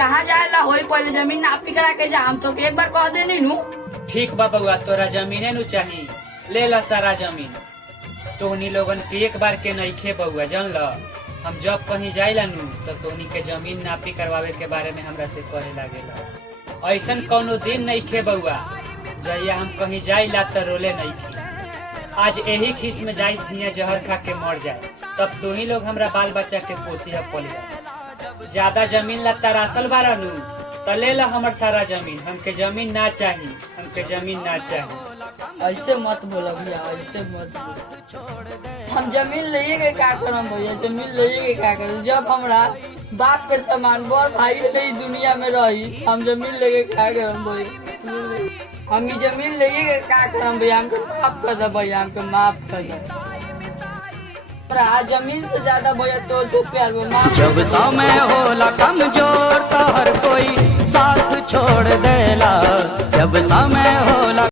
जहाँ जाएला होई पहले जमीन नापी करा के जा। हम तो एक बार कह दे नु। ठीक बा बउआ, तोरा जमीने नु चाही, ले ला सारा जमीन। तोहनी लोगन के एक बार के नइखे बउआ, जान ल। हम जब कहीं जाइला नु तो तोहनी के जमीन नापी करवावे के बारे में हमरा से कहे लागेला। ऐसन कौनो दिन नइखे बउआ जहिया हम कहीं जाइला तो रोले नइखे। आज यही खीस में जाई थिया जहर खा के मर जाए, तब तू ही लोग हमरा बाल बच्चा के पोसिया पलिया। ज्यादा जमीन ला तरासल बारा नु तो ले ला हमर सारा जमीन। हमके जमीन ना चाहिए, हमके जमीन ना चाहिए। ऐसे मत बोला भैया, ऐसे मत बोला। हम जमीन लेके के का करम भैया, जमीन लेके के का करम। जब हमरा बाप के समान बड़ भाई नहीं दुनिया में रही, हम जमीन लेके का करम भैया। हम ये जमीन लेके के का करम भैया, हमको माफ कर दे भैया, हमको माफ कर दे। जमीन से ज्यादा भैया तो से प्यार माफ। जब समय होला कमजोर तो हर कोई साथ छोड़ देला, जब समय हो